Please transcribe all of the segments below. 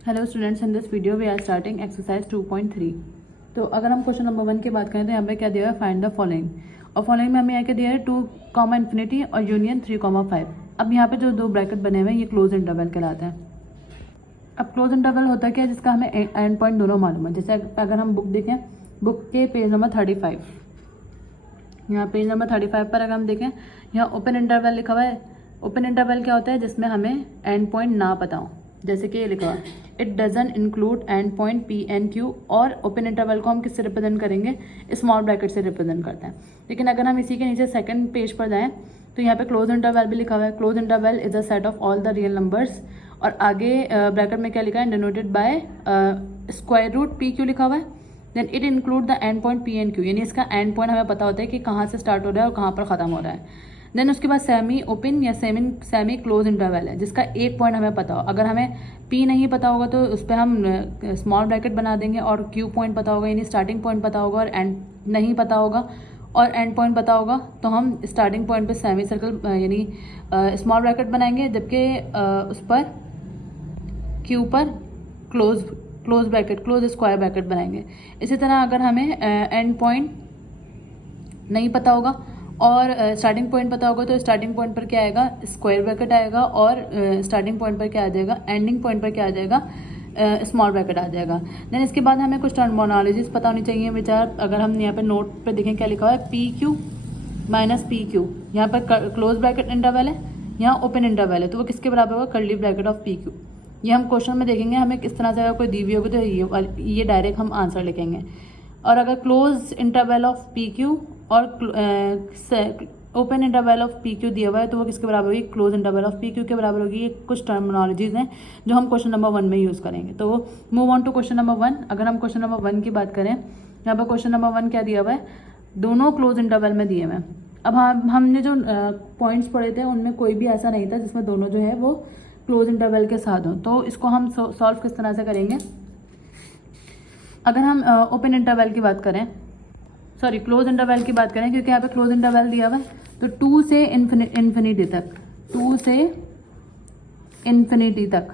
Hello students, in this video we are starting exercise 2.3। तो अगर हम क्वेश्चन नंबर 1 की बात करें तो यहाँ पे क्या दिया है, फाइंड द फॉलोइंग। और फॉलोइंग में हमें यहाँ क्या दिया है, 2 कॉमा इन्फिनिटी और यूनियन 3,5। अब यहाँ पे जो दो ब्रैकेट बने हुए हैं ये क्लोज इंटरवल कहलाते हैं। अब क्लोज इंटरवल होता है क्या, जिसका हमें एंड पॉइंट दोनों मालूम है। जैसे अगर हम बुक देखें, बुक के पेज नंबर 35, यहाँ पेज नंबर 35 पर अगर हम देखें, यहाँ ओपन इंटरवल लिखा हुआ है। ओपन इंटरवल क्या होता है, जिसमें हमें एंड पॉइंट ना पता हो। जैसे कि ये लिखा हुआ है, it doesn't include end point P and Q. और ओपन इंटरवल को हम किससे रिप्रेजेंट करेंगे, स्मॉल ब्रैकेट से रिप्रेजेंट करते हैं। लेकिन अगर हम इसी के नीचे सेकंड पेज पर जाएं तो यहाँ पे क्लोज इंटरवल भी लिखा हुआ है। Close interval is a set of all the real numbers. और आगे ब्रैकेट में क्या लिखा है, denoted by square root P Q लिखा हुआ है। Then it include the end point P and Q, यानी इसका एंड पॉइंट हमें पता होता है कि कहाँ से स्टार्ट हो रहा है और कहाँ पर ख़त्म हो रहा है। देन उसके बाद सेमी ओपन या सेमी क्लोज इंटरवल है, जिसका एक पॉइंट हमें पता हो। अगर हमें पी नहीं पता होगा तो उस पर हम स्मॉल ब्रैकेट बना देंगे, और क्यू पॉइंट पता होगा यानी स्टार्टिंग पॉइंट पता होगा, और एंड नहीं पता होगा और एंड पॉइंट पता होगा तो हम स्टार्टिंग पॉइंट पे सेमी सर्कल यानी स्मॉल ब्रैकेट बनाएंगे, जबकि उस पर क्यू पर close bracket, close square bracket बनाएंगे। इसी तरह अगर हमें एंड पॉइंट नहीं पता होगा और स्टार्टिंग पॉइंट पता होगा तो स्टार्टिंग पॉइंट पर क्या आएगा, स्क्वायर ब्रैकेट आएगा, और स्टार्टिंग पॉइंट पर क्या आ जाएगा, एंडिंग पॉइंट पर क्या आ जाएगा, स्मॉल ब्रैकेट आ जाएगा। देन इसके बाद हमें कुछ टर्मिनोलॉजीज पता होनी चाहिए विचार। अगर हम यहाँ पे नोट पे देखें क्या लिखा हुआ है, P Q minus P Q. यहाँ पर क्लोज ब्रैकेट इंटरवल है, यहाँ ओपन इंटरवल है, तो वो किसके बराबर होगा, curly bracket of P Q. ये हम क्वेश्चन में देखेंगे हमें किस तरह से, अगर कोई दी हुई होगी तो ये डायरेक्ट हम आंसर लिखेंगे। और अगर close interval of P Q और open interval of P Q दिया हुआ है तो वो किसके बराबर होगी, close interval of P Q के बराबर होगी। ये कुछ टर्मिनोलॉजीज हैं जो हम क्वेश्चन नंबर 1 में यूज़ करेंगे। तो move on to question number 1। अगर हम क्वेश्चन नंबर 1 की बात करें, यहाँ पर क्वेश्चन नंबर 1 क्या दिया हुआ है, दोनों क्लोज इंटरवल में दिए हुए हैं। अब हमने जो पॉइंट्स पढ़े थे उनमें कोई भी ऐसा नहीं था जिसमें दोनों जो है वो क्लोज इंटरवल के साथ हों। तो इसको हम सॉल्व किस तरह से करेंगे, अगर हम ओपन इंटरवल की बात करें, सॉरी क्लोज इंटरवल की बात करें, क्योंकि यहाँ पे क्लोज इंटरवल दिया हुआ है, तो 2 से इन्फिनिटी तक, 2 से इन्फिनिटी तक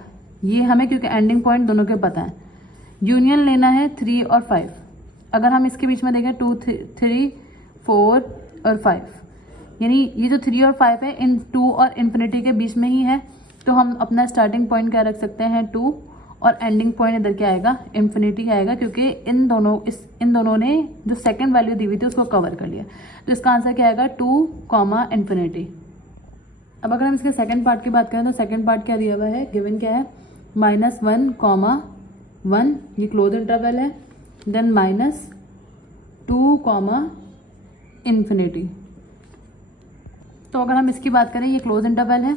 ये हमें, क्योंकि एंडिंग पॉइंट दोनों के पता है। यूनियन लेना है 3 और 5। अगर हम इसके बीच में देखें 2, 3, 4 और 5, यानी ये जो 3 और 5 है इन 2 और इन्फिनिटी के बीच में ही है, तो हम अपना स्टार्टिंग पॉइंट क्या रख सकते हैं, 2, और एंडिंग पॉइंट इधर क्या आएगा, इन्फिनिटी आएगा, क्योंकि इन दोनों ने जो सेकंड वैल्यू दी हुई थी उसको कवर कर लिया। तो इसका आंसर क्या आएगा, 2, इन्फिनिटी। अब अगर हम इसके सेकंड पार्ट की बात करें तो सेकंड पार्ट क्या दिया हुआ है, गिवन क्या है, -1, 1, ये क्लोज इंटरवल है। Then -2, infinity. तो अगर हम इसकी बात करें, ये क्लोज इंटरवल है,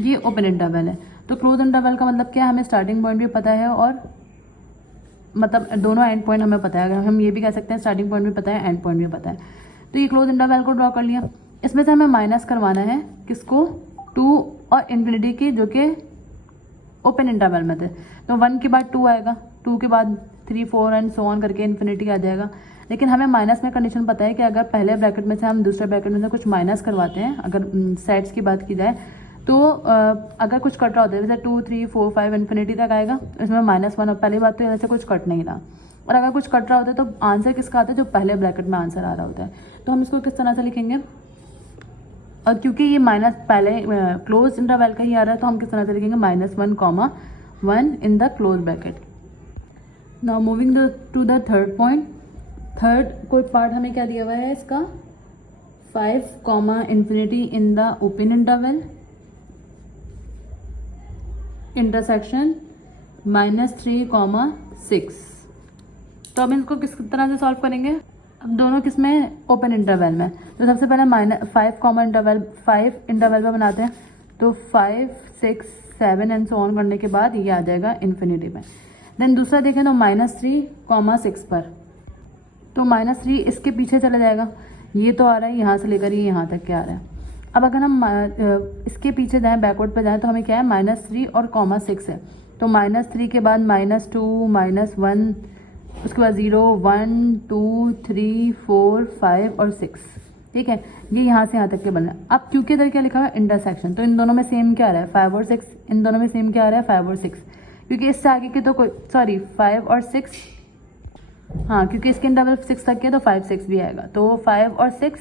ये ओपन इंटरवल है। तो क्लोज इंटरवल का मतलब क्या है, हमें स्टार्टिंग पॉइंट भी पता है और मतलब दोनों एंड पॉइंट हमें पता है। अगर हम ये भी कह सकते हैं स्टार्टिंग पॉइंट भी पता है, एंड पॉइंट भी पता है। तो ये क्लोज इंटरवल को ड्रॉ कर लिया। इसमें से हमें माइनस करवाना है किसको, 2 और इन्फिनिटी की, जो कि ओपन इंटरवल में थे। तो 1 के बाद 2 आएगा, 2 के बाद 3, 4 एंड सो ऑन करके इन्फिनिटी आ जाएगा। लेकिन हमें माइनस में कंडीशन पता है कि अगर पहले ब्रैकेट में से हम दूसरे ब्रैकेट में से कुछ माइनस करवाते हैं, अगर सेट्स की बात की जाए, तो अगर कुछ कट रहा होता है, जैसे 2, 3, 4, 5 इन्फिनिटी तक आएगा, इसमें -1, और पहली बात तो ऐसे कुछ कट नहीं रहा। और अगर कुछ कट रहा होता है तो आंसर किसका आता है, जो पहले ब्रैकेट में आंसर आ रहा होता है। तो हम इसको किस तरह से लिखेंगे, और क्योंकि ये माइनस पहले क्लोज इंटरवल का ही आ रहा है तो हम किस तरह से लिखेंगे, -1, 1 in the close bracket. Now moving to the third point. Third कोई पार्ट हमें क्या दिया हुआ है इसका, 5, infinity in the open interval, intersection -3, 6। तो अब इसको किस तरह से सॉल्व करेंगे, अब दोनों किस में, ओपन इंटरवल में। तो सबसे पहले -5 इंटरवल पर बनाते हैं। तो 5, 6, 7 एंड सो ऑन करने के बाद ये आ जाएगा इन्फिनिटी में। देन दूसरा देखें तो -3, 6 पर, तो -3 इसके पीछे चला जाएगा, ये तो आ रहा है यहाँ से लेकर ये यहाँ तक क्या आ रहा है। अब अगर हम इसके पीछे जाएं, बैकवर्ड पे जाएं, तो हमें क्या है, -3 और 6 है। तो -3 के बाद -2, -1, उसके बाद 0, 1, 2, 3, 4, 5 और 6, ठीक है। ये यहाँ से यहाँ तक के बन रहा है। अब क्योंकि इधर क्या लिखा हुआ है, इंटरसेक्शन, तो इन दोनों में सेम क्या आ रहा है, 5 और 6, इन दोनों में सेम क्या आ रहा है, 5 और 6। क्योंकि इससे आगे की तो कोई, सॉरी 5 और 6, हाँ क्योंकि इसके इंटरवल 6 तक के, तो 5 6 भी आएगा। तो 5 और 6,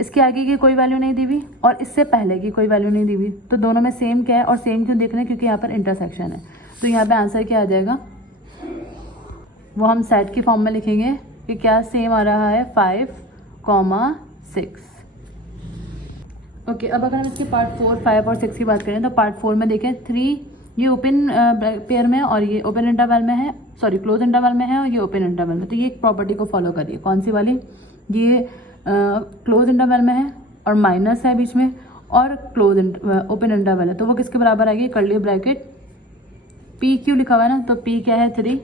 इसके आगे की कोई वैल्यू नहीं दी हुई और इससे पहले की कोई वैल्यू नहीं दी हुई, तो दोनों में सेम क्या है, और सेम क्यों देख रहे हैं, क्योंकि यहाँ पर इंटरसेक्शन है। तो यहाँ पे आंसर क्या आ जाएगा, वो हम सेट की फॉर्म में लिखेंगे कि क्या सेम आ रहा है 5, 6। ओके, अब अगर हम इसके पार्ट 4, 5 और 6 की बात करें तो पार्ट 4 में देखें 3 ये ओपन पेयर में है और ये ओपन इंटरवल में है, सॉरी क्लोज इंटरवल में है और ये ओपन इंटरवल में। तो ये एक प्रॉपर्टी को फॉलो करिए, कौन सी वाली, ये क्लोज इंटरवल में है और माइनस है बीच में और क्लोज ओपन इंटरवल है, तो वो किसके बराबर आएगी, कर्ली ब्रैकेट पी क्यू लिखा हुआ है ना, तो पी क्या है 3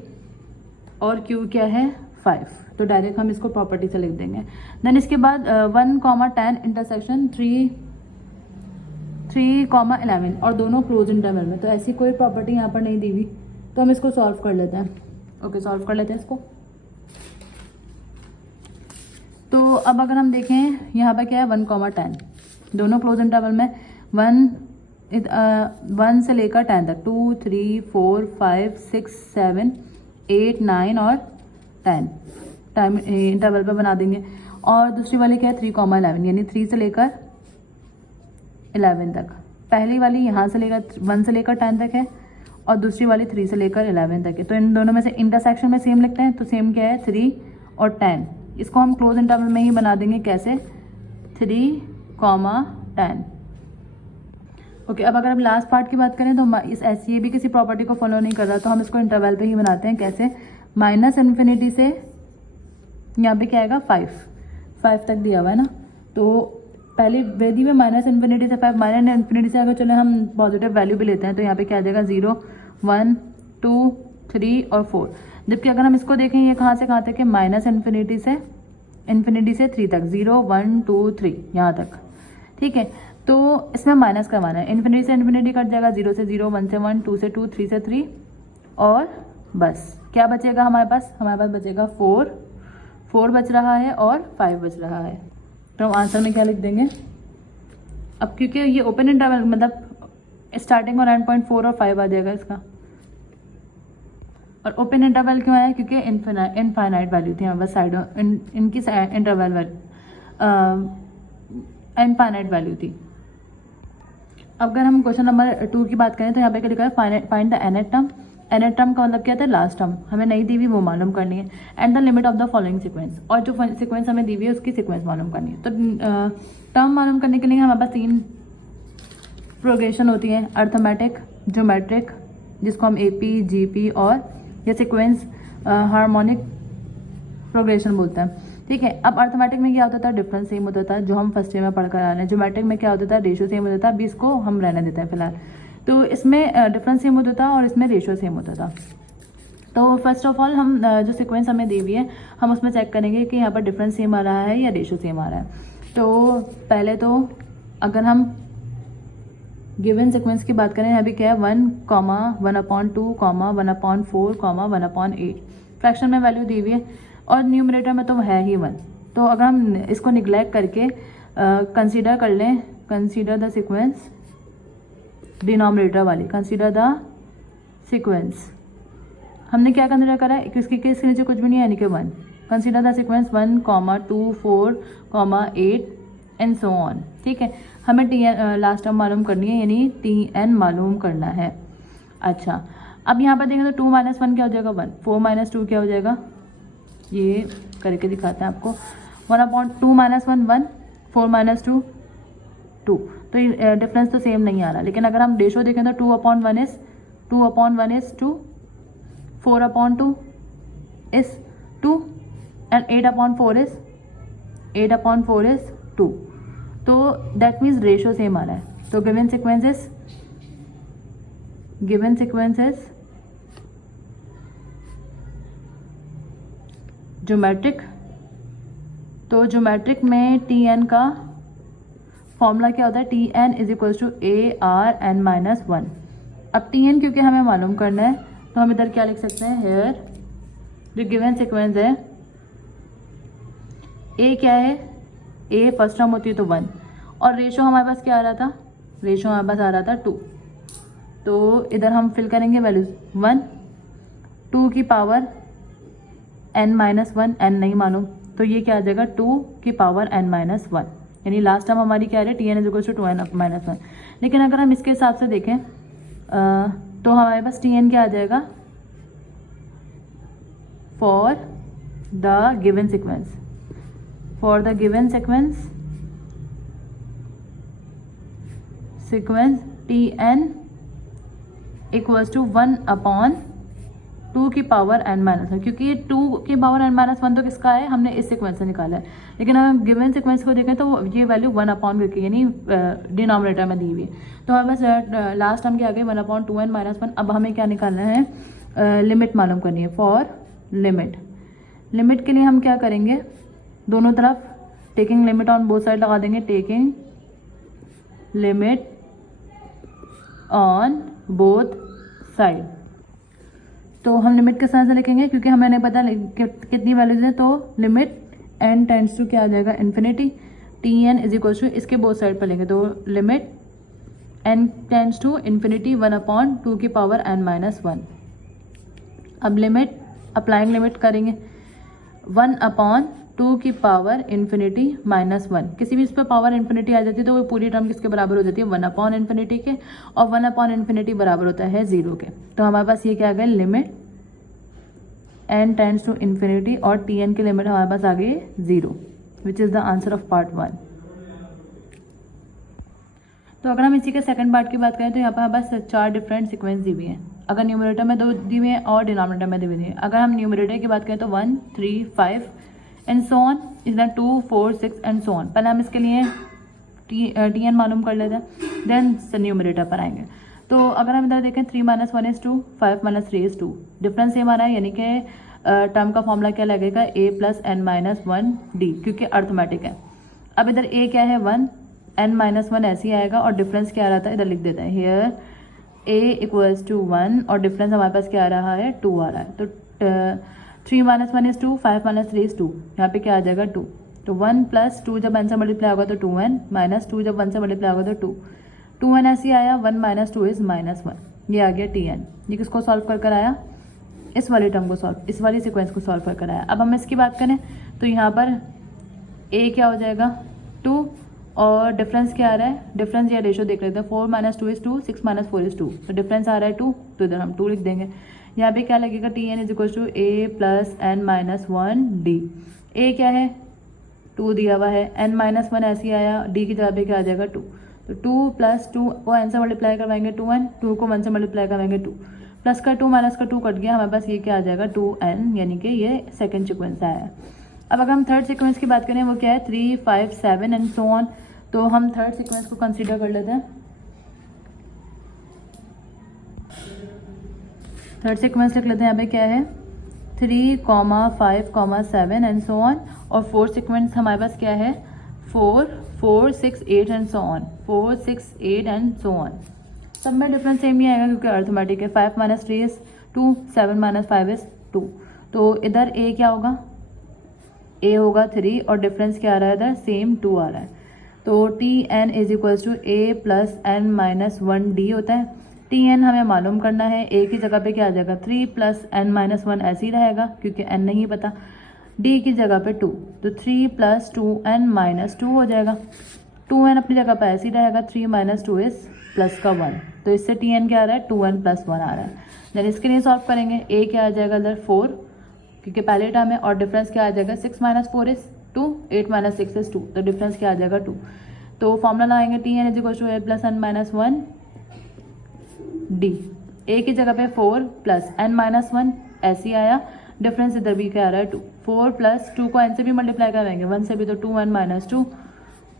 और क्यू क्या है 5, तो डायरेक्ट हम इसको प्रॉपर्टी से लिख देंगे। देन इसके बाद 1, 10 इंटरसेक्शन 3, 11 और दोनों क्लोज इंटरवल में, तो ऐसी कोई प्रॉपर्टी यहाँ पर नहीं दी हुई, तो हम इसको सॉल्व कर लेते हैं। ओके, सॉल्व कर लेते हैं इसको। तो अब अगर हम देखें यहाँ पर क्या है 1, 10 दोनों क्लोज इंटरवल में, 1 से लेकर 10 तक, 2, 3, 4, 5, 6, 7, 8, 9 और 10 टाइम इंटरवल पे बना देंगे। और दूसरी वाली क्या है 3, 11 यानी 3 से लेकर 11 तक। पहली वाली यहाँ से लेकर 1 से लेकर 10 तक है और दूसरी वाली 3 से लेकर 11 तक है। तो इन दोनों में से इंटरसेक्शन में सेम लिखते हैं, तो सेम क्या है 3 और 10। इसको हम क्लोज इंटरवल में ही बना देंगे, कैसे 3, 10। ओके, अब अगर हम लास्ट पार्ट की बात करें तो इस ऐसी ये भी किसी प्रॉपर्टी को फॉलो नहीं कर रहा, तो हम इसको इंटरवल पे ही बनाते हैं, कैसे -इन्फिनिटी से यहाँ पे क्या आएगा 5 तक दिया हुआ है ना, तो पहली वेदी में -इन्फिनिटी से 5, -इन्फिनिटी से अगर चले हम पॉजिटिव वैल्यू भी लेते हैं तो यहाँ पे क्या आ जाएगा 0, 1, 2, 3 और 4। जबकि अगर हम इसको देखें ये कहाँ से कहाँ तक है, -इन्फिनिटी से 3 तक, 0, 1, 2, 3 यहाँ तक, ठीक है। तो इसमें माइनस करवाना है, इन्फिनिटी से इन्फिनिटी कट जाएगा, 0 से 0, 1 से 1, 2 से 2, 3 से 3 और बस क्या बचेगा हमारे पास बचेगा 4 बच रहा है और 5 बच रहा है। तो हम आंसर में क्या लिख देंगे, अब क्योंकि ये ओपन इंटरवल मतलब स्टार्टिंग और एंड पॉइंट 4 और 5 आ जाएगा इसका। और ओपन इंटरवल क्यों आया, क्योंकि इनफाइनाइट वैल्यू थी हमारे पास साइडों, इनकी इंटरवल इनफाइनाइट वैल्यू थी। अब अगर हम क्वेश्चन नंबर 2 की बात करें तो यहाँ पे क्या लिखा है, find the nth term. nth term का मतलब क्या था, लास्ट टर्म हमें नहीं दी हुई वो मालूम करनी है, and the limit of the following sequence, और जो सीक्वेंस हमें दी हुई है उसकी सीक्वेंस मालूम करनी है। तो टर्म मालूम करने के लिए हमारे पास 3 प्रोग्रेशन होती है, अर्थमेटिक, ज्योमेट्रिक जिसको हम AP, GP और या सीक्वेंस हार्मोनिक प्रोग्रेशन बोलते हैं, ठीक है। अब अर्थमेटिक में क्या होता था, डिफरेंस सेम होता था जो हम फर्स्ट ईयर में पढ़कर आ रहे हैं। ज्योमेट्रिक में क्या होता था, रेशियो सेम होता था, अभी इसको हम रहने देते हैं फिलहाल। तो इसमें डिफरेंस सेम होता था और इसमें रेशियो सेम होता था। तो फर्स्ट ऑफ ऑल हम जो सीक्वेंस हमें दी हुई है हम उसमें चेक करेंगे कि यहाँ पर डिफरेंस सेम आ रहा है या रेशियो सेम आ रहा है। तो पहले तो अगर हम गिवन सीक्वेंस की बात करें, यहाँ भी क्या है 1, 1/2, 1/4, 1/8 फ्रैक्शन में वैल्यू दी हुई है और न्यूमरेटर में तो है ही 1। तो अगर हम इसको निगलेक्ट करके कंसीडर कर लें, कंसीडर द सीक्वेंस डिनोमिनेटर वाली, कंसीडर द सीक्वेंस, हमने क्या कंसीडर करा है, इसके नीचे कुछ भी नहीं है यानी कि 1। Consider the sequence 1, 2, 4, 8 and so on, ठीक है। हमें TN लास्ट टर्म मालूम करनी है यानी TN मालूम करना है। अच्छा, अब यहाँ पर देखें तो 2 - 1 क्या हो जाएगा 1, 4 - 2 क्या हो जाएगा, ये करके दिखाते हैं आपको, 1/2 - 1 1, 4 - 2 2। तो ये डिफरेंस तो सेम नहीं आ रहा, लेकिन अगर हम रेशो देखें तो 2/1 इज 2, 4/2 इज 2 एंड 8/4 इज 2। तो दैट मीन्स रेशो सेम आ रहा है। तो गिवन सीक्वेंस इज ज्योमेट्रिक। तो ज्योमेट्रिक में TN का फॉर्मूला क्या होता है, TN = ARn-1। अब TN क्योंकि हमें मालूम करना है तो हम इधर क्या लिख सकते हैं, हेयर जो गिवन सीक्वेंस है A क्या है, A फर्स्ट टर्म होती है तो 1 और रेशो हमारे पास क्या आ रहा था, रेशो हमारे पास आ रहा था 2। तो इधर हम फिल करेंगे वैल्यूज 1, 2 की पावर n माइनस 1, n नहीं मालूम, तो ये क्या आ जाएगा 2 की पावर n माइनस 1, यानी लास्ट टर्म हमारी क्या है, Tn is equal to 2n minus 1। लेकिन अगर हम इसके हिसाब से देखें तो हमारे पास Tn क्या आ जाएगा, for the given sequence, for the given sequence Tn equals to 1/2 की पावर n माइनस 1, क्योंकि ये 2 की पावर n माइनस 1 तो किसका है, हमने इस सीक्वेंस से निकाला है। लेकिन अगर हम गिवन सीक्वेंस को देखें तो ये वैल्यू 1/, यानी डिनोमिनेटर में दी हुई है। तो हमारे पास लास्ट टर्म क्या आ गई 1/2n माइनस 1। अब हमें क्या निकालना है, लिमिट मालूम करनी है। फॉर लिमिट के लिए हम क्या करेंगे, दोनों तरफ taking limit on both side लगा देंगे, taking limit on both side. तो हम लिमिट किस तरह से लिखेंगे, क्योंकि हमें नहीं पता कितनी वैल्यूज है, तो लिमिट n टेंड्स टू क्या आ जाएगा, infinity. Tn is equal to इसके बोथ साइड पर लेंगे, तो limit n tends to infinity 1/2 की पावर n माइनस 1। अब लिमिट अप्लाइंग लिमिट करेंगे 1/2 की पावर इन्फिनिटी माइनस 1। किसी भी इस पर पावर इन्फिनिटी आ जाती है तो वो पूरी टर्म किसके बराबर हो जाती है, 1/इन्फिनिटी के, और 1/इन्फिनिटी बराबर होता है 0 के। तो हमारे पास ये क्या आ गया, limit n tends to infinity, और Tn की लिमिट हमारे पास आ गई 0, which is the answer of part 1। तो अगर हम इसी के सेकंड पार्ट की बात करें तो यहाँ पर हमारे पास 4 डिफरेंट सीक्वेंस दी हुई हैं। अगर न्यूमरेटर में 2 दी हुई हैं और डिनोमिनेटर में दी हुई हैं। अगर हम न्यूमरेटर की बात करें तो 1, 3, 5 and so on, is than 2, 4, 6 and so on. पहले हम इसके लिए Tn मालूम कर लेते हैं, देन न्यूमरेटर पर आएंगे। तो अगर हम इधर देखें 3 - 1 = 2, 5 - 3 = 2, डिफरेंस सेम आ रहा है, यानी कि टर्म का फॉर्मूला क्या लगेगा, a + n - 1d, क्योंकि अर्थमेटिक है। अब इधर a क्या है 1, n - 1 ऐसे ही आएगा, और डिफरेंस क्या आ रहा था, इधर लिख देता है हेयर a = 1, और डिफरेंस हमारे पास क्या आ रहा है, 2 आ रहा है। तो 3 - 1 = 2, 5 - 3 = 2, यहाँ पे क्या आ जाएगा 2। तो 1 + 2 जब n से मल्टीप्लाई होगा तो 2n, -2 जब 1 से मल्टीप्लाई होगा तो 2, 2n ऐसे ही आया, 1 - 2 = -1, ये आ गया Tn। ये किसको सॉल्व कर कर आया, इस वाली टर्म को सॉल्व, इस वाली सीक्वेंस को सॉल्व कर कर आया। अब हम इसकी बात करें तो यहाँ पर a क्या हो जाएगा 2, और डिफरेंस क्या आ रहा है, डिफरेंस या रेशो देख लेते हैं, 4 - 2 = 2, 6 - 4 = 2, तो डिफरेंस आ रहा है 2, तो इधर हम 2 लिख देंगे। यहाँ पे क्या लगेगा, Tn = a + n - 1d। a क्या है 2 दिया हुआ है, n - 1 ऐसे ही आया, d की जगह पे क्या आ जाएगा 2, तो 2 + 2 को n से मल्टीप्लाई करवाएंगे 2n, 2 को 1 से मल्टीप्लाई करवाएंगे 2, प्लस का 2 माइनस का 2 कट गया, हमारे पास ये क्या आ जाएगा 2n, यानी कि ये सेकंड सीक्वेंस आया है। अब अगर हम थर्ड सीक्वेंस की बात करें वो क्या है 3, 5, 7 एंड सो ऑन। तो हम थर्ड सीक्वेंस को कंसीडर कर लेते हैं। थर्ड सीक्वेंस लिख लेते हैं, यहाँ पे क्या है 3, 5, 7 एंड सो ऑन, और फोर्थ सीक्वेंस हमारे पास क्या है 4, 4, 6, 8 and so on, 4, 6, 8 and so on. सब में डिफरेंस सेम ही आएगा क्योंकि अर्थमेटिक है। 5 - 3 = 2, 7 - 5 = 2, तो इधर a क्या होगा, a होगा 3, और डिफरेंस क्या आ रहा है इधर, सेम 2 आ रहा है। तो Tn = a + n - 1d होता है। Tn हमें मालूम करना है, a की जगह पे क्या आ जाएगा 3 + n - 1 ऐसे ही रहेगा क्योंकि n नहीं पता, d की जगह पे 2, तो 3 + 2n - 2 हो जाएगा। 2n अपनी जगह पे ऐसे ही रहेगा, 3 - 2 = +1, तो इससे Tn क्या आ रहा है 2n + 1 आ रहा है। देन इसके लिए सॉल्व करेंगे, a क्या आ जाएगा इधर 4, क्योंकि पहले टर्म है, और डिफरेंस क्या आ जाएगा 6 - 4 = 2, 8 - 6 = 2, तो डिफरेंस क्या आ जाएगा 2। तो फॉर्मूला लगाएंगे Tn = a + n - 1d, a की जगह पे 4 + n - 1 ऐसे ही आया, डिफरेंस इधर भी क्या आ रहा है 2, 4 + 2 को n से भी मल्टीप्लाई करवाएंगे, 1 से भी, तो 2n - 2,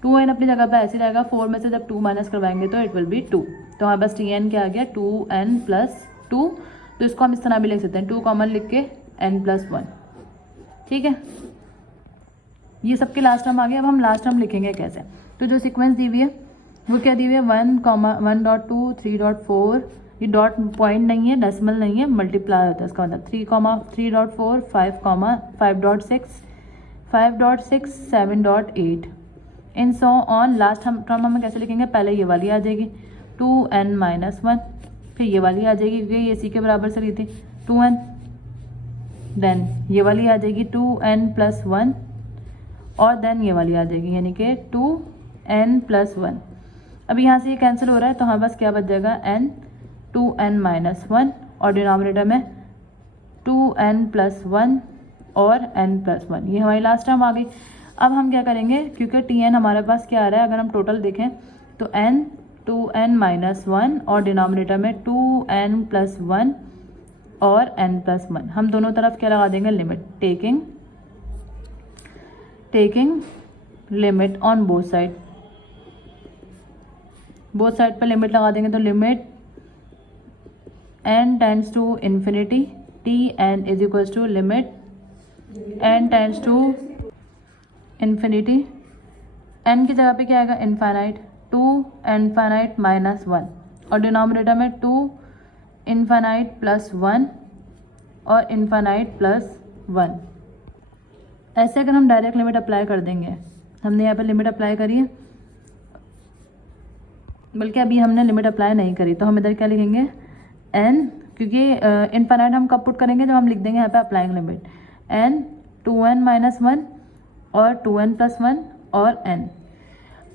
2n अपनी जगह पे ऐसे ही रहेगा, 4 में से जब 2 माइनस करवाएंगे तो इट विल बी 2, तो हमारे पास Tn क्या आ गया 2n + 2, तो इसको हम इस तरह भी लिख सकते हैं, 2 कॉमन लिख के n + 1, ठीक है। ये सबके लास्ट टर्म आ गया। अब हम लास्ट टर्म लिखेंगे कैसे, तो जो सीक्वेंस दी हुई है वो क्या दी हुई है 1,1.2, 3.4, ये डॉट पॉइंट नहीं है, डेसिमल नहीं है, मल्टीप्लाई होता है, इसका मतलब 3,4, 5.6, 5.6, 7.8 इन सो ऑन। लास्ट हम टर्म हमें कैसे लिखेंगे, पहले ये वाली आ जाएगी 2n - 1, फिर ये वाली आ जाएगी क्योंकि ये सी के बराबर से रही थी 2n, देन ये वाली आ जाएगी 2n+1 और देन ये वाली आ जाएगी यानी कि 2n+1। अब यहाँ से ये कैंसिल हो रहा है तो हमारे पास क्या बच जाएगा n 2n-1 और डिनोमिनेटर में 2n+1 और n+1, ये हमारी लास्ट टर्म आ गई। अब हम क्या करेंगे, क्योंकि tn हमारे पास क्या आ रहा है, अगर हम टोटल देखें तो n 2n-1 और डिनोमिनेटर में 2n+1 और n+1, हम दोनों तरफ क्या लगा देंगे, limit, taking limit on both side पर लिमिट लगा देंगे तो limit n tends to infinity tn is equals to limit n tends to infinity, n की जगह पे क्या आएगा, इनफाइनाइट, 2∞-1 और डिनोमिनेटर में 2∞+1 और ∞+1। ऐसे अगर हम डायरेक्ट लिमिट अप्लाई कर देंगे, हमने यहाँ पे लिमिट अप्लाई करी है, बल्कि अभी हमने लिमिट अप्लाई नहीं करी, तो हम इधर क्या लिखेंगे n, क्योंकि इनफाइनाइट हम कब पुट करेंगे, जब हम लिख देंगे यहाँ पे अप्लाइंग लिमिट n 2n-1 और 2n+1 और n।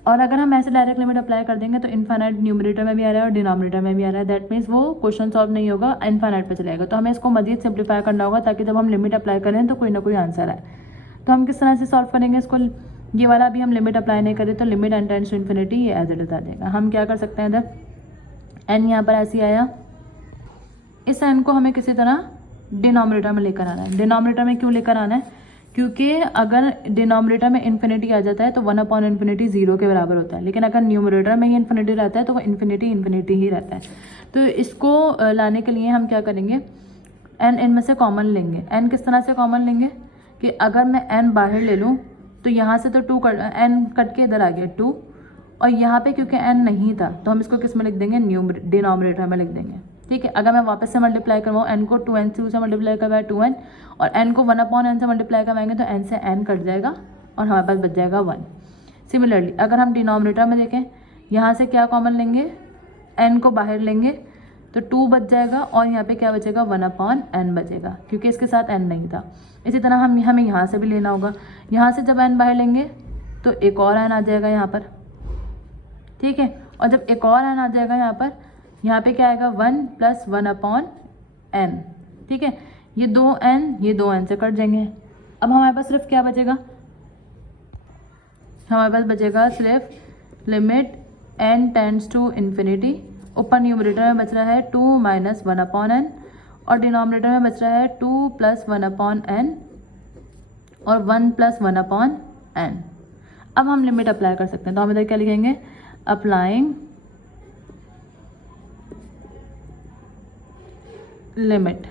और अगर हम ऐसे डायरेक्ट लिमिट अप्लाई कर देंगे तो इनफाइनाइट न्यूमरेटर में भी आ रहा है और डिनोमिनेटर में भी आ रहा है, दैट मीन्स वो क्वेश्चन सॉल्व नहीं होगा, इनफाइनाइट पे चलेगा। तो हमें इसको मजीद सिंप्लीफाई करना होगा ताकि जब हम लिमिट अप्लाई करें तो कोई ना कोई आंसर आए। तो हम किस तरह से सॉल्व करेंगे इसको, ये वाला अभी हम लिमिट अप्लाई नहीं करें तो limit n tends to infinity ये एज इट इज आ जाएगा। हम क्या कर सकते हैं, इधर n यहाँ पर ऐसे आया, इस n को हमें किसी तरह डिनोमिनेटर में लेकर आना है। डिनोमिनेटर में क्यों लेकर आना है, क्योंकि अगर डिनोमिनेटर में इन्फिनिटी आ जाता है तो 1/∞ 0 के बराबर होता है, लेकिन अगर न्यूमरेटर में ये इन्फिनिटी रहता है तो वो इन्फिनिटी ही रहता है। तो इसको लाने के लिए हम क्या करेंगे, n इनमें से कॉमन लेंगे। n किस तरह से कॉमन लेंगे कि अगर मैं n बाहर ले लूँ तो यहाँ से तो n कट के इधर आ गया 2, और यहाँ पे क्योंकि n नहीं था तो हम इसको किस में लिख देंगे, डिनोमिनेटर में लिख देंगे। ठीक है, अगर मैं वापस से मल्टीप्लाई करवाऊँ, n को 2n से मल्टीप्लाई करवाया 2n और n को 1/n से मल्टीप्लाई करवाएंगे तो n से n कट जाएगा और हमारे पास बच जाएगा 1। सिमिलरली अगर हम डिनोमिनेटर में देखें, यहाँ से क्या कॉमन लेंगे, n को बाहर लेंगे तो 2 बच जाएगा और यहाँ पे क्या बचेगा, 1/n बचेगा क्योंकि इसके साथ n नहीं था। इसी तरह हमें यहाँ से भी लेना होगा, यहाँ से जब n बाहर लेंगे तो एक और n आ जाएगा यहाँ पर। ठीक है, और जब एक और n आ जाएगा यहाँ पे क्या आएगा, 1+1/n। ठीक है, ये 2n से कट जाएंगे। अब हमारे पास सिर्फ क्या बचेगा, हमारे पास बचेगा सिर्फ limit n tends to infinity, ऊपर न्यूमरेटर में बच रहा है 2-1/n और डिनोमिनेटर में बच रहा है 2+1/n और 1+1/n। अब हम लिमिट अप्लाई कर सकते हैं, तो हम इधर क्या लिखेंगे, अप्लाइंग लिमिट।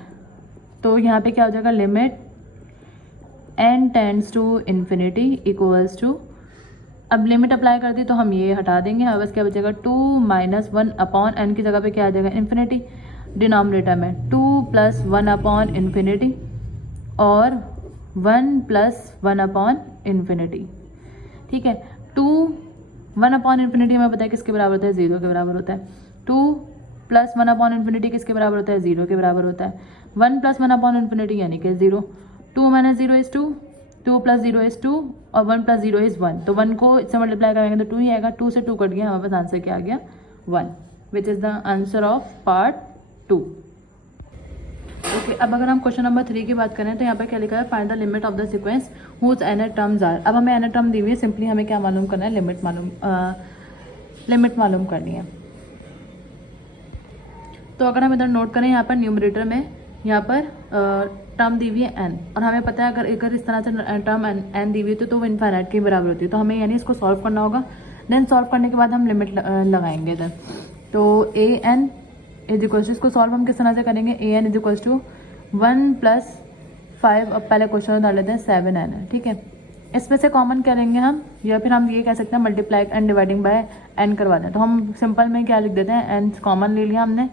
तो यहाँ पे क्या हो जाएगा, limit n tends to infinity equals to, अब लिमिट अप्लाई कर दी तो हम ये हटा देंगे, हमारे पास क्या बचेगा 2-1/n की जगह पे क्या आ जाएगा, इन्फिनिटी, डिनोमिनेटर में 2+1/∞ और 1+1/∞। ठीक है, 1/∞ हमें पता है किसके बराबर होता है, 0 के बराबर होता है। 2+1/∞ किसके बराबर होता है, 0 के बराबर होता है। 1+1/∞ यानी कि 0, 2 - 0 इज 2, 2 + 0 इज 2 और 1 + 0 इज 1। तो 1 को इससे मल्टीप्लाई करेंगे तो 2 ही आएगा, 2 से 2 कट गया, हमारे पास आंसर क्या आ गया, 1, which is the answer of part 2। Okay, अब अगर हम क्वेश्चन नंबर 3 की बात करें तो यहाँ पे क्या लिखा है, find the limit of the sequence whose n terms are. अब हमें n टर्म दी हुई है, सिंपली हमें क्या मालूम करना है, लिमिट मालूम करनी है। तो अगर हम इधर नोट करें, यहाँ पर न्यूमरेटर में यहाँ पर टर्म दी हुई है n, और हमें पता है अगर इस तरह से टर्म n दी हुई है तो वो इनफाइनाइट के बराबर होती है। तो हमें यानी इसको सॉल्व करना होगा, देन सॉल्व करने के बाद हम लिमिट लगाएंगे इधर। तो an इज इक्वल्स टू, इसको सॉल्व हम किस तरह से करेंगे, an इज इक्वल्स टू 1+5, अब पहले क्वेश्चन डाल लेते हैं 7n है। ठीक है, इसमें से कॉमन करेंगे हम, या फिर हम ये कह सकते हैं multiply and dividing by n करवा दें। तो हम सिंपल में क्या लिख देते हैं, n कॉमन ले लिया हमने।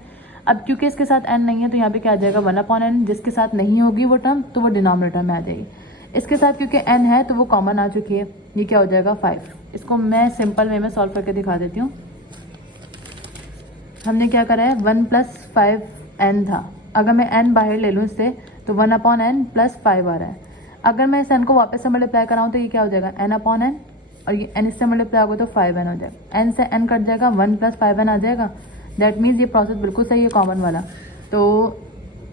अब क्योंकि इसके साथ n नहीं है तो यहाँ पे क्या आ जाएगा, 1/n, जिसके साथ नहीं होगी वो टर्म तो वो डिनोमिनेटर में आ जाएगी। इसके साथ क्योंकि n है तो वो कॉमन आ चुकी है, ये क्या हो जाएगा 5। इसको मैं सिंपल वे में सॉल्व करके दिखा देती हूँ। हमने क्या करा है 1 + 5n था, अगर मैं n बाहर ले लूँ इससे तो 1/n + 5 आ रहा है। अगर मैं इस n को वापस से मल्टीप्लाई कराऊँ तो ये क्या हो जाएगा n/n, और ये n इससे मल्टीप्लाई होगा तो 5n हो जाएगा। n से n कट जाएगा, 1 + 5n आ जाएगा। दैट मीन्स ये प्रोसेस बिल्कुल सही है कॉमन वाला। तो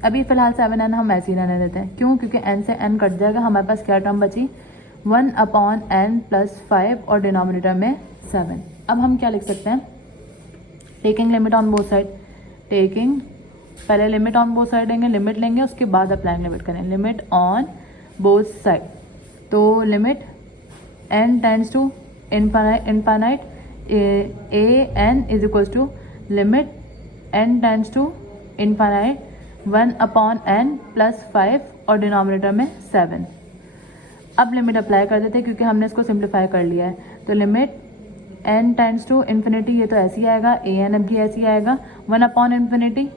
अभी फ़िलहाल 7n हम ऐसे ही रहने देते हैं। क्यों? क्योंकि n से n कट जाएगा, हमारे पास क्या टर्म बची 1/n + 5 और डिनोमिनेटर में 7। अब हम क्या लिख सकते हैं, taking limit on both side, taking पहले लिमिट ऑन बोथ साइड लेंगे, लिमिट लेंगे उसके बाद अप्लाइंग लिमिट करें, लिमिट ऑन बोथ साइड। तो limit n tends to infinite a n is equals to limit n tends to infinite 1/n + 5 और denominator में 7। अब लिमिट अप्लाई कर देते हैं क्योंकि हमने इसको सिंप्लीफाई कर लिया है। तो limit n tends to infinity, ये तो ऐसे ही आएगा, a n अब भी ऐसे ही आएगा, 1/∞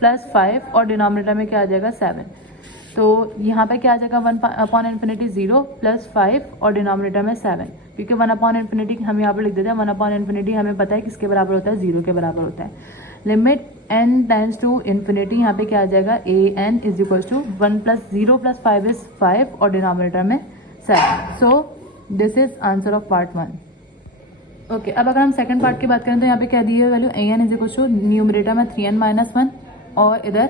+ 5 और डिनोमिनेटर में क्या आ जाएगा 7। तो यहाँ पे क्या आ जाएगा 1/∞ 0 + 5 और डिनोमिनेटर में 7, क्योंकि 1/∞ हम यहाँ पर लिख देते हैं, 1/∞ हमें पता है किसके बराबर होता है, 0 के बराबर होता है। Limit n tends to infinity, यहाँ पे क्या आ जाएगा a n is equal to 1 + 0 + 5 is 5 और डिनोमिनेटर में 7। So this is answer of part 1। Okay, अब अगर हम सेकंड पार्ट की बात करें तो यहाँ पे क्या दी है value, a n is equal to numerator में 3n - 1 और इधर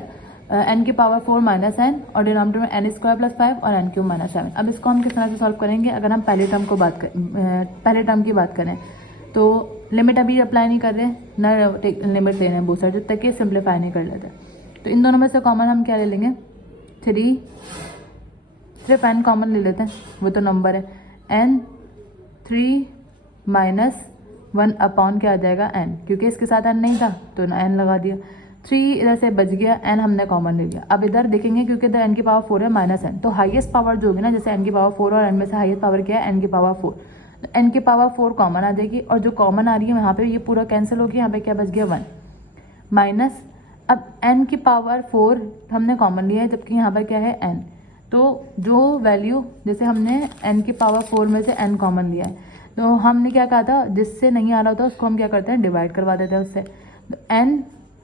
n की पावर 4 - n और डिनोमिनेटर में n² + 5 और n³ - 7। अब इसको हम किस तरह से सॉल्व करेंगे, अगर हम पहले टर्म की बात करें तो लिमिट अभी अप्लाई नहीं कर रहे, ना लिमिट ले रहे हैं बोथ साइड, जब तक कि सिंप्लीफाई नहीं कर लेते। तो इन दोनों में से कॉमन हम क्या ले लेंगे, 3, सिर्फ n कॉमन ले लेते हैं, वो तो नंबर है, n 3 - 1 क्या आ जाएगा n, क्योंकि इसके साथ n नहीं था तो n लगा दिया, 3 इधर से बच गया, n हमने कॉमन ले लिया। अब इधर देखेंगे क्योंकि इधर n की पावर 4 है -n, तो हाईएस्ट पावर जो होगी ना, जैसे n की पावर 4 और n में से हाईएस्ट पावर क्या है n की पावर 4, तो n की पावर 4 कॉमन आ जाएगी, और जो कॉमन आ रही है यहाँ पे ये पूरा कैंसिल हो गया, यहाँ पे क्या बच गया 1 माइनस, अब n की पावर 4 हमने कॉमन लिया है, जबकि यहाँ पर क्या है n, तो जो वैल्यू जैसे हमने n की पावर 4 में से n कॉमन लिया है, तो हमने क्या कहा था, जिससे नहीं आ रहा होता उसको हम क्या करते हैं डिवाइड करवा देते हैं उससे, तो n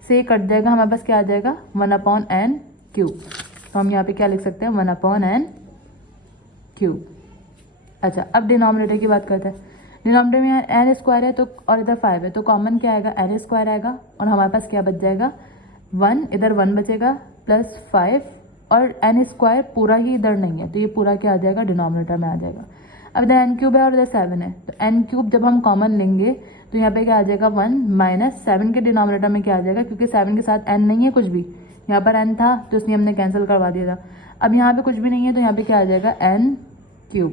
से कट जाएगा, हमारे पास क्या आ जाएगा 1/n³। तो हम यहाँ पे क्या लिख सकते हैं 1/n³। अच्छा, अब डिनोमिनेटर की बात करते हैं। डिनोमिनेटर में यहाँ n² है तो और इधर 5 है, तो कॉमन क्या आएगा n² आएगा, और हमारे पास क्या बच जाएगा 1, इधर 1 बचेगा प्लस 5, और n² पूरा ही इधर नहीं है तो ये पूरा क्या आ जाएगा डिनोमिनेटर में आ जाएगा। अब इधर n³ है और इधर 7 है, तो n³ जब हम कॉमन लेंगे तो यहाँ पे क्या आ जाएगा 1 माइनस 7 के डिनोमिनेटर में क्या आ जाएगा, क्योंकि 7 के साथ n नहीं है कुछ भी, यहाँ पर n था तो इसलिए हमने कैंसिल करवा दिया था। अब यहाँ पे कुछ भी नहीं है तो यहाँ पे क्या आ जाएगा n³।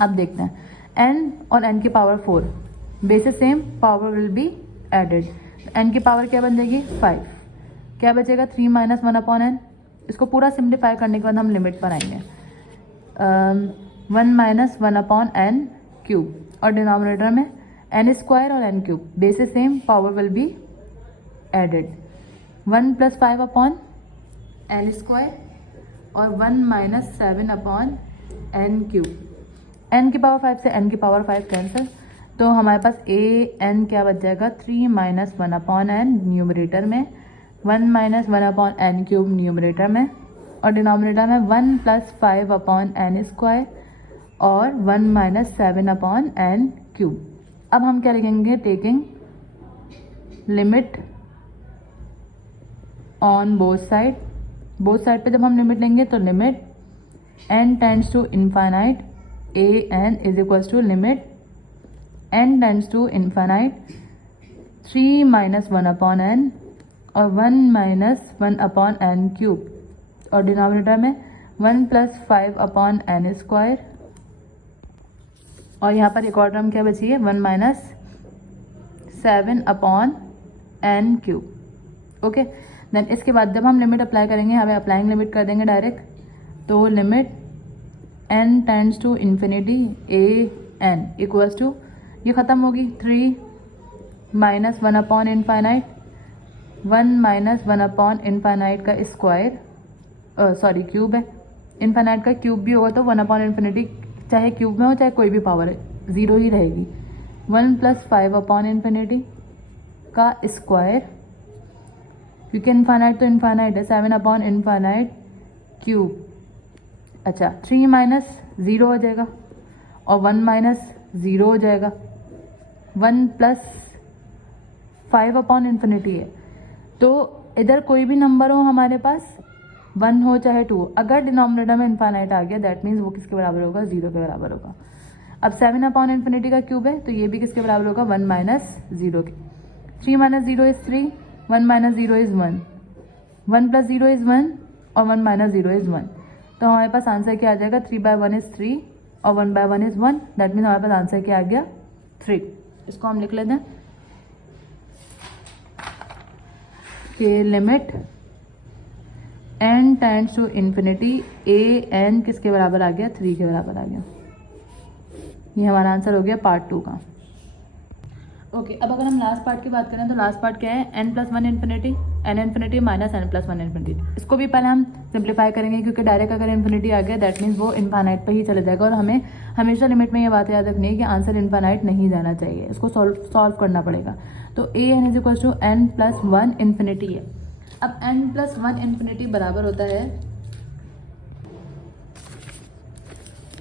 अब देखते हैं n और n की power 4 bases same, power will be added, n की पावर क्या बन जाएगी 5, क्या बचेगा 3 - 1/n। इसको पूरा सिंप्लीफाई करने के बाद हम लिमिट पर आएंगे, 1 - 1/n³ और डिनोमिनेटर में n² और n³ bases same, power will be added, 1 + 5/n² और 1 - 7/n³। n की पावर 5 से n की पावर 5 कैंसिल, तो हमारे पास an क्या बच जाएगा 3 - 1/n न्यूमरेटर में, 1 - 1/n³ न्यूमरेटर में, और डिनोमिनेटर में 1 + 5/n² और 1 - 7/n³। अब हम क्या लिखेंगे, taking limit on both side. Both side पे जब हम लिमिट लेंगे तो limit n tends to infinite a n is equals to limit n tends to infinite 3 - 1/n और 1 - 1/n³, और डिनोमिनेटर में 1 + 5/n², और यहाँ पर एक और टर्म क्या बची है 1 - 7/n³। ओके, देन इसके बाद जब हम लिमिट अप्लाई करेंगे, यहाँ पे अप्लाइंग लिमिट कर देंगे डायरेक्ट, तो limit n tends to infinity a n equals to, ये ख़त्म होगी 3 - 1/∞ 1 - 1/∞ का स्क्वायर, सॉरी क्यूब है, इन्फाइनाइट का क्यूब भी होगा तो 1/∞, चाहे क्यूब में हो चाहे कोई भी पावर है 0 ही रहेगी, 1 + 5/∞, का स्क्वायर, क्योंकि इन्फानाइट तो इन्फानाइट है, 7 अपॉन इन्फानाइट क्यूब। अच्छा 3 माइनस 0 हो जाएगा और 1 माइनस 0 हो जाएगा। 1 प्लस 5 अपॉन इन्फिनिटी है, तो इधर कोई भी नंबर हो हमारे पास, 1 हो चाहे 2, अगर डिनोमिनेटर में इन्फानाइट आ गया दैट मीन्स वो किसके बराबर होगा, 0 के बराबर होगा। अब 7 अपॉन इन्फिनिटी का क्यूब है तो ये भी किसके बराबर होगा, 1 माइनस 0 के। 3 minus 0 is 3, 1 minus 0 is 1, 1 plus 0 is 1 और 1 माइनस 0 इज 1। तो हमारे पास आंसर क्या आ जाएगा, 3/1 इज 3 और 1/1 इज 1, दैट मीन्स हमारे पास आंसर क्या आ गया, 3। इसको हम लिख लेते हैं कि limit n tends to infinity an किसके बराबर आ गया, 3 के बराबर आ गया। ये हमारा आंसर हो गया पार्ट 2 का। ओके अब अगर हम लास्ट पार्ट की बात करें तो लास्ट पार्ट क्या है, n+1 infinity, n infinity minus n+1 infinity. इसको भी पहले हम सिंप्लीफाई करेंगे क्योंकि डायरेक्ट अगर इन्फिनिटी आ गया दैट मीन्स वो इन्फानाइट पे ही चले जाएगा, और हमें हमेशा लिमिट में ये बात याद रखनी है कि आंसर इन्फानाइट नहीं जाना चाहिए, इसको सॉल्व करना पड़ेगा। तो an is equal to n+1 infinity है। अब n+1 इन्फिनिटी बराबर होता है,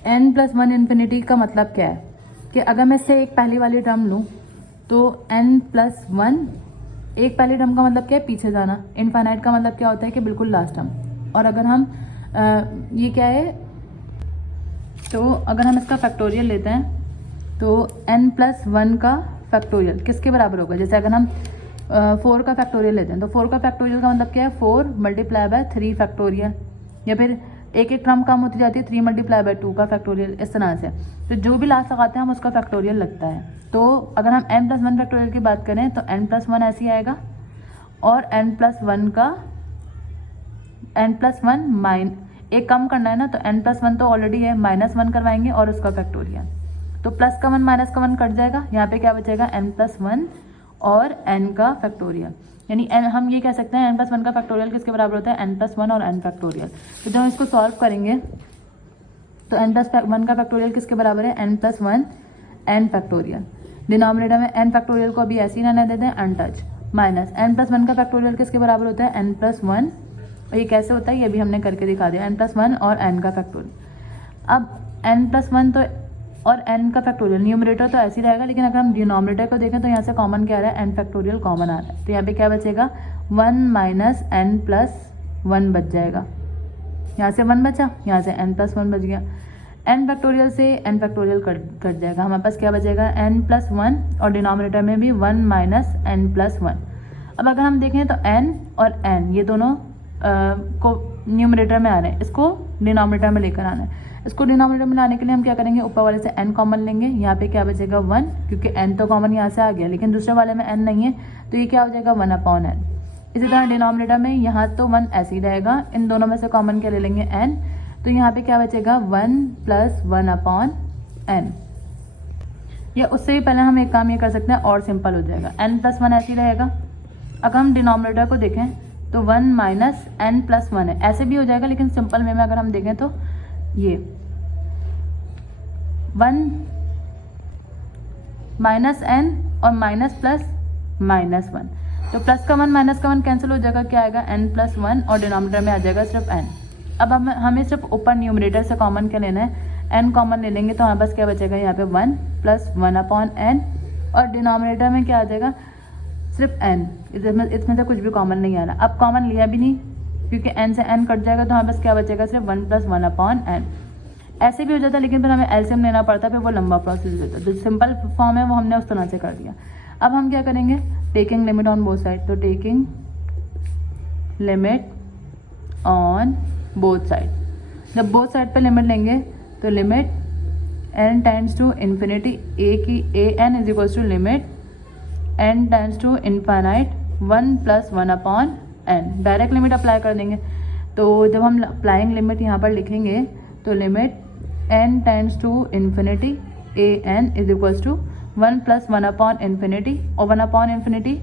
n+1 इन्फिनिटी का मतलब क्या है कि अगर मैं इससे एक पहली वाली टर्म लूँ तो n+1, एक पहली टर्म का मतलब क्या है, पीछे जाना। इन्फानाइट का मतलब क्या होता है कि बिल्कुल लास्ट टर्म। और अगर हम ये क्या है, तो अगर हम इसका फैक्टोरियल लेते हैं तो n+1 का फैक्टोरियल किसके बराबर होगा, जैसे अगर हम 4 का फैक्टोरियल लेते हैं तो 4 का फैक्टोरियल का मतलब क्या है, 4 मल्टीप्लाई बाय 3 फैक्टोरियल, या फिर एक एक टर्म कम होती जाती है, 3 मल्टीप्लाई बाय 2 का फैक्टोरियल, इस तरह से। तो जो भी लास्ट लगाते हैं हम उसका फैक्टोरियल लगता है। तो अगर हम n+1 फैक्टोरियल की बात करें तो n+1 ऐसे आएगा, और n+1 का n+1 माइन एक कम करना है ना, तो n+1 तो ऑलरेडी है, -1 करवाएंगे और उसका फैक्टोरियल, तो प्लस का 1 माइनस का 1 कट जाएगा, यहाँ पे क्या बचेगा, n+1 और n का फैक्टोरियल। यानी हम ये कह सकते हैं n+1 का फैक्टोरियल किसके बराबर होता है, n+1 और n फैक्टोरियल। तो जब हम इसको सॉल्व करेंगे तो n+1 का फैक्टोरियल किसके बराबर है, n+1 n फैक्टोरियल। डिनोमिनेटर में n फैक्टोरियल को अभी ऐसे ही रहने देते हैं अनटच, माइनस n+1 का फैक्टोरियल किसके बराबर होता है, n+1, और ये कैसे होता है ये भी हमने करके दिखा दिया, n+1 और n का फैक्टोरियल। अब n+1 तो और n का फैक्टोरियल, न्यूमरेटर तो ऐसे ही रहेगा, लेकिन अगर हम डिनोमिनेटर को देखें तो यहाँ से कॉमन क्या आ रहा है, n फैक्टोरियल कॉमन आ रहा है, तो यहाँ पे क्या बचेगा, 1 माइनस n+1 बच जाएगा। यहाँ से 1 बचा, यहाँ से n+1 बच गया, n फैक्टोरियल से n फैक्टोरियल कट जाएगा, हमारे पास क्या बचेगा, n+1 और डिनोमिनेटर में भी 1 माइनस n+1। अब अगर हम देखें तो n और n ये दोनों को न्यूमरेटर में आ रहे हैं, इसको डिनोमिनेटर में लेकर आना है। इसको डिनोमिनेटर में लाने के लिए हम क्या करेंगे, ऊपर वाले से n कॉमन लेंगे, यहाँ पे क्या बचेगा 1, क्योंकि n तो कॉमन यहाँ से आ गया, लेकिन दूसरे वाले में n नहीं है, तो ये क्या हो जाएगा 1/n। इसी तरह डिनोमिनेटर में यहाँ तो 1 ऐसे ही रहेगा, इन दोनों में से कॉमन क्या ले लेंगे n, तो यहाँ पे क्या बचेगा 1 + 1/n। या उससे भी पहले हम एक काम ये कर सकते हैं और सिंपल हो जाएगा, n+1 ऐसे ही रहेगा। अगर हम डिनोमिनेटर को देखें तो 1 माइनस n+1 है, ऐसे भी हो जाएगा, लेकिन सिंपल वे में अगर हम देखें तो ये 1 माइनस n और माइनस प्लस -1, तो प्लस का 1 माइनस का 1 कैंसिल हो जाएगा, क्या आएगा n+1 और डिनोमिनेटर में आ जाएगा सिर्फ n। अब हमें सिर्फ ऊपर न्यूमरेटर से कॉमन क्या लेना है, n कॉमन ले लेंगे, तो हमारे पास क्या बचेगा, यहाँ पे 1 + 1/n, और डिनोमिनेटर में क्या आ जाएगा, सिर्फ n, इसमें से कुछ भी कॉमन नहीं आ रहा। अब कॉमन लिया भी नहीं क्योंकि n से n कट जाएगा, तो हमारे पास क्या बचेगा, सिर्फ 1 + 1/n। ऐसे भी हो जाता, लेकिन फिर हमें एलसीएम लेना पड़ता, फिर वो लंबा प्रोसेस होता है। जो सिंपल फॉर्म है वो हमने उस तरह से कर दिया। अब हम क्या करेंगे, taking limit on both side, तो taking limit on both side, जब बोथ साइड पे लिमिट लेंगे तो limit n tends to infinity an is equals to limit n tends to infinite 1 + 1/n। Direct limit apply कर देंगे, तो जब हम अप्लाइंग लिमिट यहाँ पर लिखेंगे तो limit n tends to infinity an is equals to 1 + 1/∞, और 1/∞,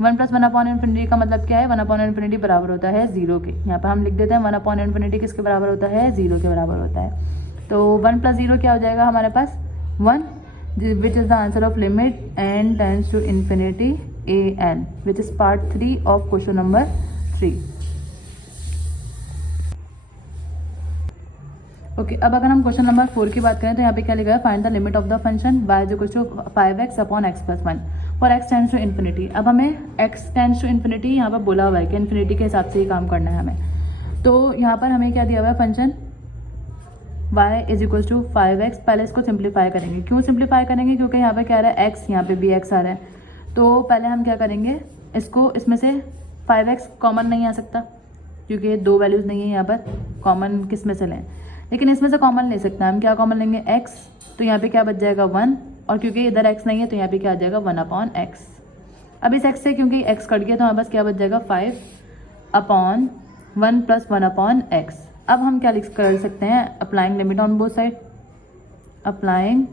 1 + 1/∞ का मतलब क्या है, 1/∞ बराबर होता है 0 के। यहाँ पर हम लिख देते हैं 1/∞ किसके बराबर होता है, 0 के बराबर होता है। तो 1 + 0 क्या हो जाएगा हमारे पास 1, which is the answer of limit n tends to infinity an, which is part 3 of question number 3. Okay अब अगर हम क्वेश्चन नंबर 4 की बात करें तो यहाँ पे क्या लिखा है, find the limit of the function y is equal to 5x upon x plus 1 for x tends to infinity. अब हमें x टेंड्स टू इन्फिनिटी यहाँ पर बोला हुआ है कि इन्फिनिटी के हिसाब से ही काम करना है हमें. तो यहाँ पर हमें क्या दिया हुआ है, function y is equal to 5x. पहले इसको सिंप्लीफाई करेंगे. क्यों सिंप्लीफाई करेंगे, क्योंकि यहाँ पे क्या आ रहा है x, यहाँ पे भी x आ रहा है. तो पहले हम क्या करेंगे, इसको इसमें से 5x कॉमन नहीं आ सकता क्योंकि दो वैल्यूज़ नहीं है यहाँ पर. कॉमन किस में से लें, लेकिन इसमें से कॉमन ले सकते हैं हम. क्या कॉमन लेंगे, x. तो यहाँ पे क्या बच जाएगा 1, और क्योंकि इधर x नहीं है तो यहाँ पे क्या आ जाएगा 1 अपॉन x. अब इस x से क्योंकि x कट गया तो हमारे पास क्या बच जाएगा 5 अपॉन 1 प्लस 1 अपॉन x. अब हम क्या लिख कर सकते हैं, applying limit on both side, applying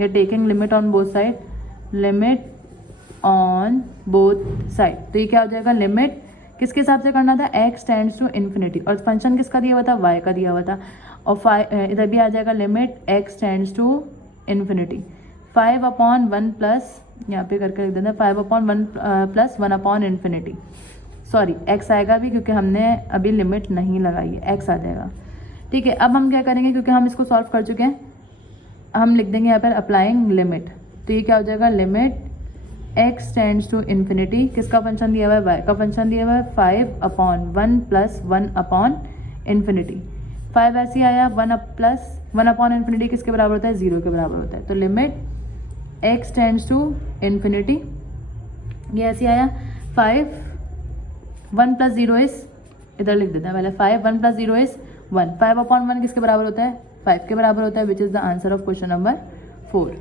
या taking limit on both side, limit on both side. तो ये क्या हो जाएगा, लिमिट किसके हिसाब से करना था, x टेंड्स टू इन्फिनिटी, और फंक्शन किसका दिया हुआ था, y का दिया हुआ था. और 5 इधर भी आ जाएगा limit x tends to infinity 5 upon 1 plus, यहाँ पे करके लिख देते हैं 5 upon 1 plus 1 upon infinity. Sorry x आएगा भी क्योंकि हमने अभी लिमिट नहीं लगाई है, x आ जाएगा. ठीक है, अब हम क्या करेंगे, क्योंकि हम इसको सॉल्व कर चुके हैं, हम लिख देंगे यहाँ पर अप्लाइंग लिमिट. तो ये क्या हो जाएगा, limit x tends to infinity, किसका फंक्शन दिया हुआ है, y का फंक्शन दिया हुआ है 5 अपॉन 1 प्लस 1 अपॉन इन्फिनिटी. 5 ऐसे आया, 1 प्लस 1 अपॉन इन्फिनिटी किसके बराबर होता है, 0 के बराबर होता है. तो limit x tends to infinity, ये ऐसे आया 5 1 प्लस 0 इज, इधर लिख देते हैं पहले 5 1 प्लस 0 इज 1. 5 अपॉन 1 किसके बराबर होता है, 5 के बराबर होता है, विच is the answer of question number 4.